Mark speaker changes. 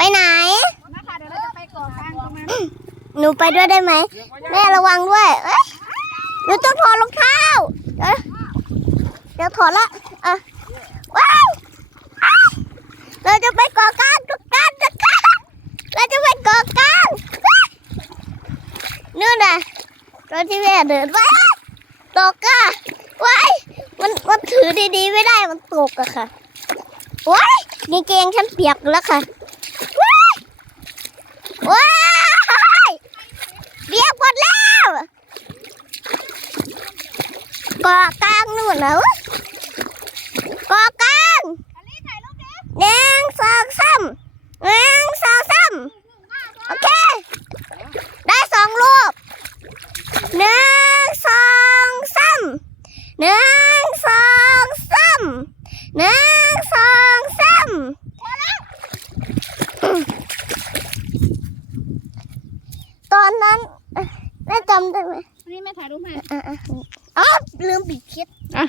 Speaker 1: ไปไหน
Speaker 2: นะคะเดี๋ยวเราจะไปก่อกลางตรงนั้น
Speaker 1: หนูไปด้วยได้ไหม แม่ระวังด้วย เอ้ยหนูต้องถอดรองเท้าเอ้ยเดี๋ยวถอดละอะว้าวอ้าวเราจะไปก่อกลางทุกการทุกการเราจะไปก่อกลางนู่นน่ะตอนที่แม่เดินไปตกอะว้ายมันมันถือดีๆไม่ได้มันตกอะค่ะว้ายกางเกงฉันเปียกแล้วค่ะ ว้ายเปียกหมดแล้วเกาะกลางนู่นนะเว้ยเกาะกลาง
Speaker 2: อันนี้ถ่ายรูปดิ
Speaker 1: หนึ่งสองสามหนึ่งสองสามโอเค ได้สองรูปหนึ่งสองสามหนึ่งสองสามหนึ่งสองสามต อนนั้นเอ่อแม่จำได้ไหม
Speaker 2: อันนี้แม่ถ่ายรูปให้
Speaker 1: อะอะอ๋อลืมปิดคลิป
Speaker 2: อะ